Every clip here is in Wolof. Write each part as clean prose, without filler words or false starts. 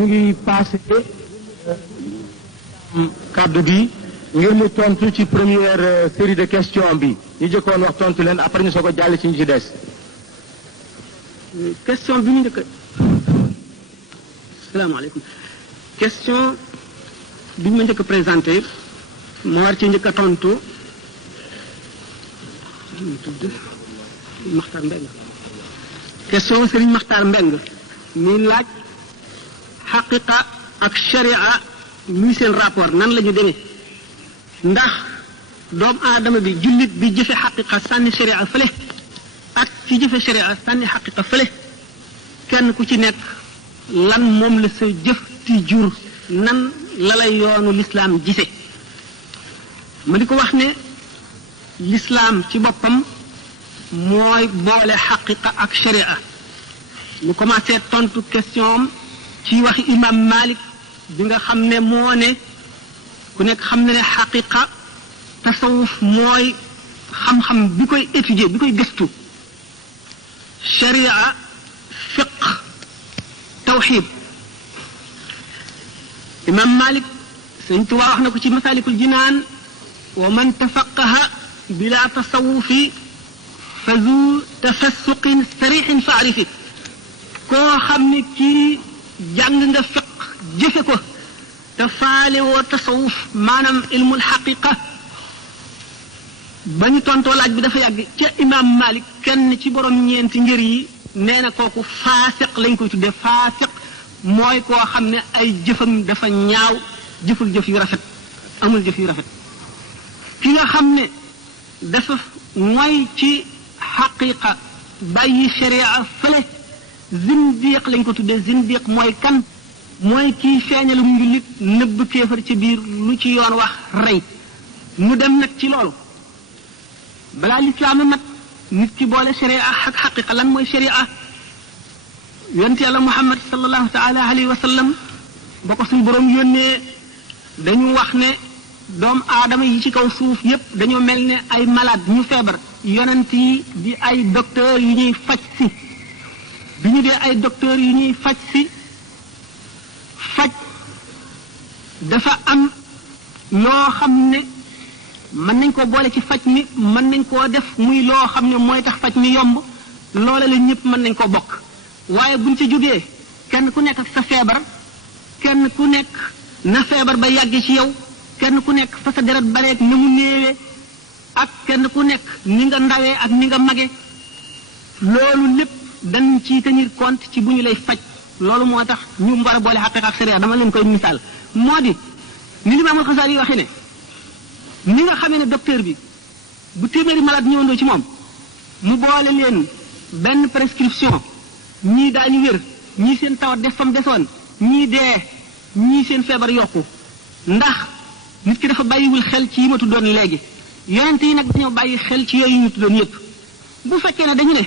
ñu ngi passé kaddu gi ngir mu tontu ci première série de questions bi ñu jëkkoon wax tontu leen après ñu soog a jàll ci ñu ci des. question bi ñu njëkk salaamaaleykum question bi ñu ma njëkk a présenté moo war ci njëkk a tontu Maxtaar Mbeng question Serigne Maxtaar Mbeng mi laaj xaqiqa ak sharia muy seen rapport nan la ñu demee ndax doomu aadama bi jullit bi jëfe xaqiqa sànni sharia fële ak ci jëfe sharia sànni xaqiqa fële kenn ku ci nekk lan moom la sa jëf ti jur nan la lay yoonu lislaam gise ma di ko wax ne lislaam ci boppam mooy boole xaqiqa ak sharia mu commencé tontu question ci waxi imam Malik bi nga xam ne moo ne ku nekk xam ne ne xaqiqa tasawuf mooy xam-xam bi koy étudier bi koy gëstu sharia fiq tawxid imam Malik Sëñ Tuubaa wax na ko ci masalikul jinaan wa man tafaqaha bila tasawufi fa zu tafassuqin sarixin fa arifi koo xam ne kii jàng nga fiq jëfe ko te faale woo tasawuf maanaam ilmul xaqiqa ba ñu tontoo laaj bi dafa yàgg ca imam Malik kenn ci borom ñeenti ngir yi nee na kooku faasiq lañ koy tuddee faasiq mooy koo xam ne ay jëfam dafa ñaaw jëful jëf yu rafet amul jëf yu rafet ki nga xam ne dafa mooy ci xaqiqa bàyyi sharia fële zindiq lañ ko tuddee zindiq mooy kan mooy kii feeñalu njulit nëbb kéefar ci biir lu ci yoon wax rey mu dem nag ci loolu balaa lislaam mat nit ki boole sharia ak xaqiqa lan mooy sharia yonent yàlla Muhammad sallallahu taala alayhi wa sallam ba ko suñu borom yónnee dañu wax ne doomu aadama yi ci kaw suuf yépp dañoo mel ne ay malade ñu feebar yonent yi di ay docteur yu ñuy faj si bi ñu dee ay docteur yu ñuy faj si faj dafa am loo xam ne mën nañ ko boole ci faj mi mën nañ koo def muy loo xam ne mooy tax faj mi yomb loola la ñëpp mën nañ ko bokk waaye buñ ci jógee kenn ku nekk ak sa feebar kenn ku nekk na feebar ba yàgg ci yow kenn ku nekk fa sa deret bareeg na mu néewee ak kenn ku nekk ni nga ndawee ak ni nga mage loolu lépp dañ ci tenir compte ci bu ñu lay faj loolu moo tax ñu war a boole xaqiqa ak sharia dama leen koy misaal moo di ni Imaam Al-Xasaali waxee ne ni nga xamee ne docteur bi bu téeméeri malade ñëwandoo ci moom mu boole leen benn prescription ñii daañu wér ñii seen tawat def fam desoon ñii dee ñii seen feebar yokku ndax nit ki dafa bàyyiwul xel ci yi ma tuddoon léegi yonent yi nag dañoo bàyyi xel ci yooyu ñu tuddoon yépp bu fekkee ne dañu ne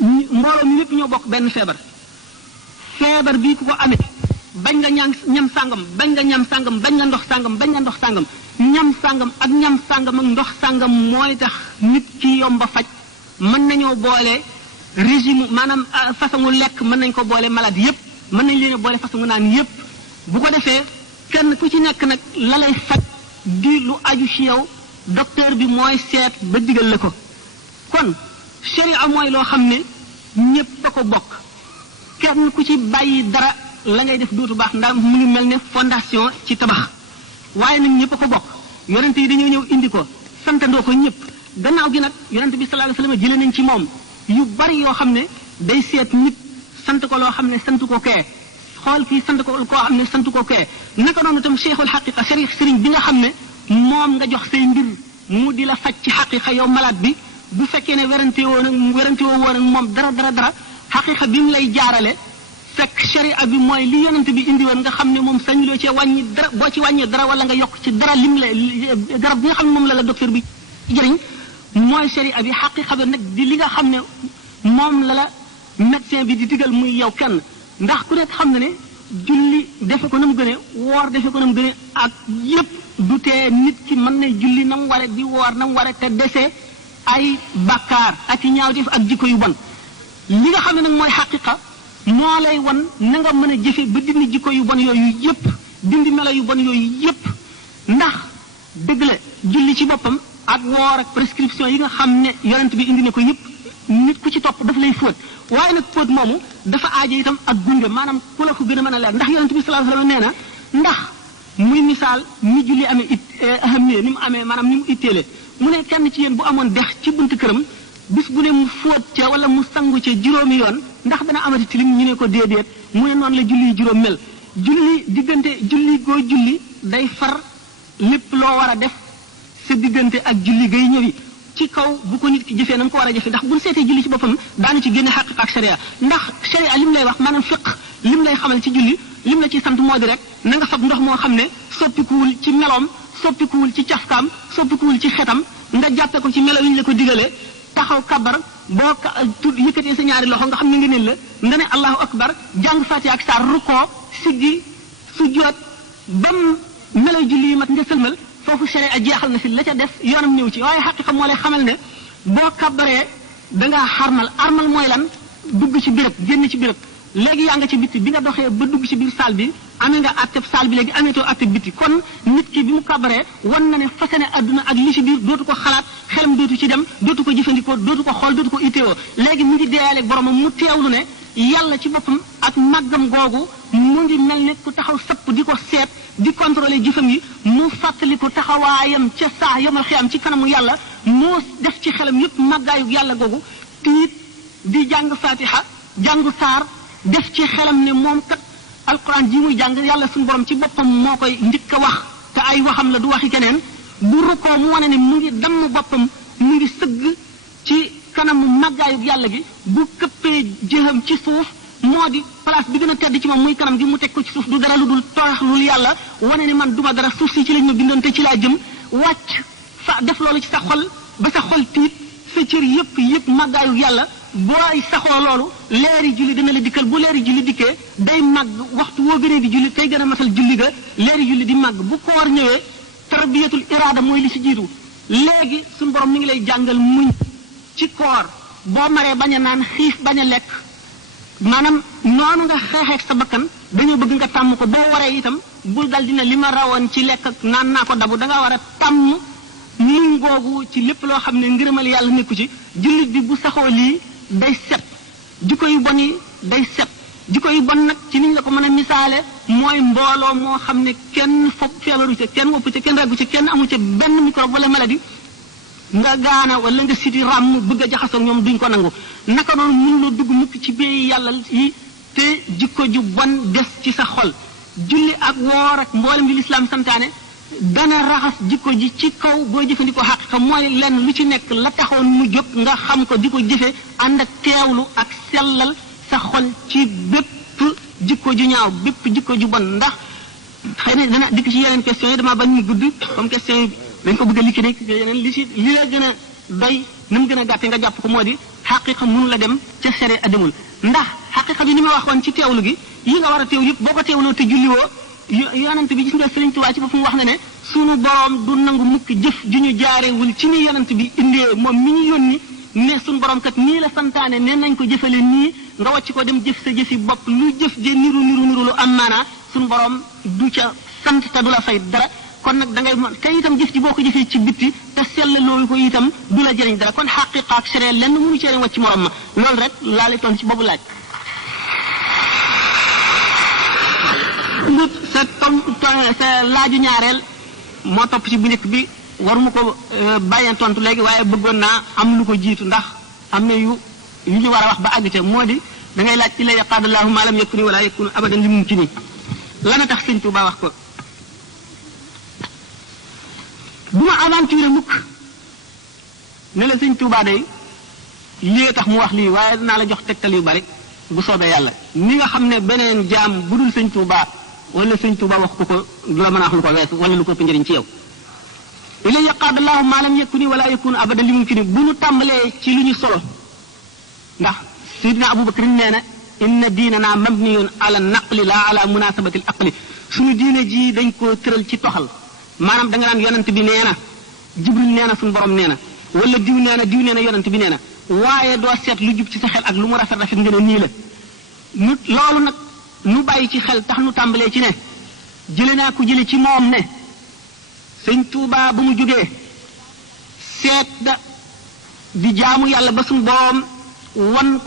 mbooloo mi yépp ñoo bokk benn feebar feebar bii ku ko amee bañ nga ñam sàngam bañ nga ñam sàngam bañ nga ndox sàngam bañ nga ndox sàngam ñam sàngam ak ñam sàngam ak ndox sàngam mooy tax nit ki yomba faj mën nañoo boole régime maanaam façon lekk mën nañ ko boole malade yépp mën nañ leen boole façon naan yépp bu ko defee kenn ku ci nekk nag la lay faj di lu aju ci yow docteur bi mooy seet ba digal la ko kon sharia mooy loo xam ne ñépp a ko bokk kenn ku ci bàyyi dara la ngay def dootu baax ndax mu ngi mel ne fondation ci tabax waaye nag ñépp a ko bokk yonent yi dañoo ñëw indi ko santandoo ko ñépp gannaaw gi nag yonent bi sallallahu alayhi wasallam jëlee nañ ci moom yu bari yoo xam ne day seet nit sant ko loo xam ne sant ko kee xool kii sant ko koo xam ne sant ko kee naka noonu itam cheikhul xaqiqa sëriñ bi nga xam ne moom nga jox say mbir mu di la faj ci xaqiqa yow malade bi bu fekkee ne werante woo woon ak moom dara xaqiqa bi mu lay jaarale fekk sharia bi mooy li yonent bi indi woon nga xam ne moom sañuloo cee wàññi dara boo ci wàññee dara wala nga yokk ci dara lim la garab bi nga xam ne moom la docteur bi jëriñ mooy sharia bi xaqiqa bi nag di li nga xam ne moom la médecin bi di digal muy yow kenn ndax ku nekk xam na ne julli defe ko na mu gëne woor defe ko na mu gëne ak yépp du tee nit ki mën na julli na mu ware di woor na mu ware te dese ay bakkaar ak i ñaawteef ak jikko yu bon li nga xam ne nag mooy xaqiqa moo lay wan na nga mën a jëfe ba dindi jikko yu bon yooyu yépp dindi melo yu bon yooyu yépp ndax dëgg la julli ci boppam ak woor ak prescription yi nga xam ne yonent bi indi na ko yépp nit ku ci topp daf lay fóot waaye nag fóot moomu dafa aajo itam ak gunge maanaam ku la ko gën a mën a leer ndax yonent bi sallallahu alayhi wasallam nee na ndax muy misaal ni julli amee ahamiyee ni mu amee maanaam ni mu itteele mu ne kenn ci yéen bu amoon dex ci buntu këram bis bu ne mu fóot ca wala mu sangu ca juróomi yoon ndax dana amati tilim ñu ne ko déedéet mu ne noonu la julli juróom mel julli diggante julli goo julli day far lépp loo war a def sa diggante ak julli gay ñëwi ci kaw bu ko nit ki jëfee na nga ko war a jëfee ndax bu ñu seetee julli ci boppam daanu ci génne xaqiqa ak sharia ndax sharia lim lay wax maanaam fiq lim lay xamal ci julli lim la ci sant moo di rek na nga fab ndox moo xam ne soppikuwul ci meloom soppikuwul ci cafkaam soppikuwul ci xetam nga jàppe ko ci melo yi ñu la ko digalee taxaw kabar boo yëkkatee sa ñaari loxo nga xam ne nga neen la nga ne allahu akbar jàng fatiha ak saar rukkoo siggi sujjoot bam melo julli yi mat nga sëlmal foofu sharia jeexal na fi la ca def yoonam ñëw ci waaye xaqiqa moo lay xamal ne boo kabaree dangaa armal mooy lan dugg ci béréb génn ci béréb léegi yaa nga ci bitti bi nga doxee ba dugg ci biir saal bi amee nga atteb saal bi léegi ameetoo atteb bitti kon nit ki bi mu kabaree wan na ne fase ne adduna ak li ci biir dootu ko xalaat xelam dootu ci dem dootu ko jëfandikoo dootu ko xool dootu ko itteewoo léegi mu ngi deeyaaleeg boromam mu teewlu ne yàlla ci boppam ak màggam googu mu ngi mel ne ku taxaw sapp di ko seet di contrôler jëfam yi mu fàttali ko taxawaayam ca saa yamal xiyam ci kanamu yàlla moo def ci xelam yëpp màggaayu yàlla googu tiit di jàng fatiha jàngu saar def ci xelam ne moom kat alquran ji muy jàng yàlla suñu borom ci boppam moo koy njëkk a wax te ay waxam la du waxi keneen bu rukkoo mu wane ne mu ngi damm boppam mu ngi sëgg ci kanamu màggaayu yàlla gi bu këppee jëxam ci suuf moo di place bi gën a tedd ci moom muy kanam gi mu teg ko ci suuf du dara lu dul toroxlul yàlla wane ne man duma dara suuf si ci lañ ma bindoon te ci laa jëm wàcc fa def loolu ci sa xol ba sa xol tiit sa cër yëpp màggaayu yàlla booy saxoo loolu leeri julli dina la dikkal bu leeri julli dikkee day màgg waxtu woo gënee di julli tey gën a matal julli ga leeri julli di màgg bu koor ñëwee tarbiyatul iraada mooy li ci jiitu léegi suñu borom mi ngi lay jàngal muñ ci koor boo maree bañ a naan xiif bañ a lekk maanaam noonu nga xeexeeg sa bakkan dañoo bëgg nga tàmm ko boo waree itam bul dal dina li ma rawoon ci lekk ak naan naa ko dabu da ngaa war a tàmm muñ googu ci lépp loo xam ne ngërëmal yàlla nekku ci jullit bi bu saxoo lii day set jikko yu bon yi day set jikko yu bon nag ci niñ la ko mën a misaale mooy mbooloo moo xam ne kenn fopp feebaru ca kenn wopp ca kenn raggu ca kenn amu ca benn microbe wala maladie nga gaana wala nga siti ràmm bëgg a jaxasoo ñoom duñ ko nangu naka noonu mënuloo dugg mukk ci béy yàlla yi te jikko ju bon des ci sa xol julli ak woor ak mboolem bi lislaam santaane dana raxas jikko ji ci kaw boo jëfandikoo xaqiqa mooy lenn lu ci nekk la taxoon mu jóg nga xam ko di ko jëfe ànd ak teewlu ak sellal sa xol ci bépp jikko ju ñaaw bépp jikko ju bon ndax xëy na dana dikk ci yeneen question yi dama bañ mu gudd comme question yi dañ ko bëgg a likki yeneen li la gën a doy na mu gën a gàtte nga jàpp ko moo di xaqiqa mënu la dem ca sere ademul ndax xaqiqa bi ni ma waxoon ci teewlu gi yi nga war a teew yëpp boo ko teewloo te julliwoo yonent bi gis nga Sëriñ Tuubaa ci boppam wax na ne sunu borom du nangu mukk jëf ju ñu jaarewul ci ni yonent bi indee moom mi ñu yónni ne sunu borom kat nii la santaane ne nañ ko jëfale nii nga wàcc ko dem jëf sa jëfi bopp lu jëf je niru lu am maanaa sunu borom du ca sant te du la fay dara kon nag da ngay te itam jëf ji boo ko jëfee ci bitti te sell loolu ko itam du la jëriñ dara kon xaqiqa ak sere lenn mënu cee wàcc morom ma loolu rek laa lay toon ci boobu laaj. sa laaju ñaareel moo topp ci bu njëkk bi waruma ko bàyyeen tontu léegi waaye bëggoon naa am lu ko jiitu ndax am na yu ñu war a wax ba àggte moo di da ngay laaj illa yaqaadallahu ma lam yakuni wala yakunu abadan li mumkini lana tax sëñ Tuubaa wax ko bu ma aventure mukk ne la sëñ Tuubaa day lii tax mu wax lii waaye dinaa la jox tegtal yu bari bu soobee yàlla ni nga xam ne beneen jaam bu dul sëñ Tuubaa wala sëñ Tuubaa wax ko du la mën a wax lu ko weesu wala lu ko ëpp njëriñ ci yow ila yaqaadallahu ma lam yakuni wala yakunu abadan li mumkini bu ñu tàmbalee ci lu ñu solo ndax Seydina Abubakar nee na inna diinana mabniyun ala naqli la ala munasabati al aqli suñu diine ji dañ ko tëral ci toxal maanaam da nga naan yonent bi nee na Jibril nee na suñu borom nee na wala diw nee na yonent bi nee na waaye doo seet lu jub ci sa xel ak lu mu rafet rafet nga ne nii la nu loolu nag nu bàyyi ci xel tax nu tàmbalee ci ne jële naa ko jële ci moom ne sëñ Tuubaa ba mu jógee seet da di jaamu yàlla ba suñu borom wan